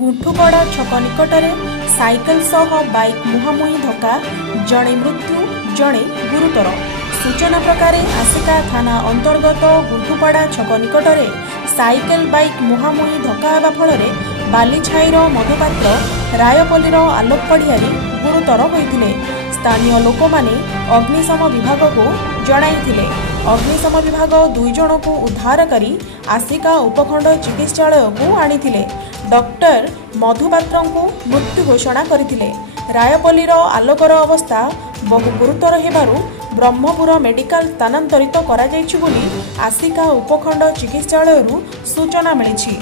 गुंठुपड़ा छक निकटरे साइकेल सह बाइक मुहांमुही धक्का जड़े मृत्यु जड़े गुरुतर। सूचना प्रकार आसिका थाना अंतर्गत गुंठुपड़ा छक निकटरे साइकेल बाइक मुहांमुही धक्का हेबा फल बालीछाईर मधुपात्र रायपल्लीर आलोक पड़ियारी गुरुतर होइथिले। स्थानीय लोक माने अग्निशम विभाग को जणाइथिले। अग्निशम विभाग 2 जन को उद्धार करी आसिका उपखंड चिकित्सालय को आनिथिले। डॉक्टर मधुपात्र को मृत्यु घोषणा करथिले। रायपल्लीर आलोकर अवस्था बहु गुरुतर हेबारु ब्रह्मपुर मेडिकल स्थानांतरित करा जायछि बोली आसिका उपखंड चिकित्सालय सूचना मिलिछि।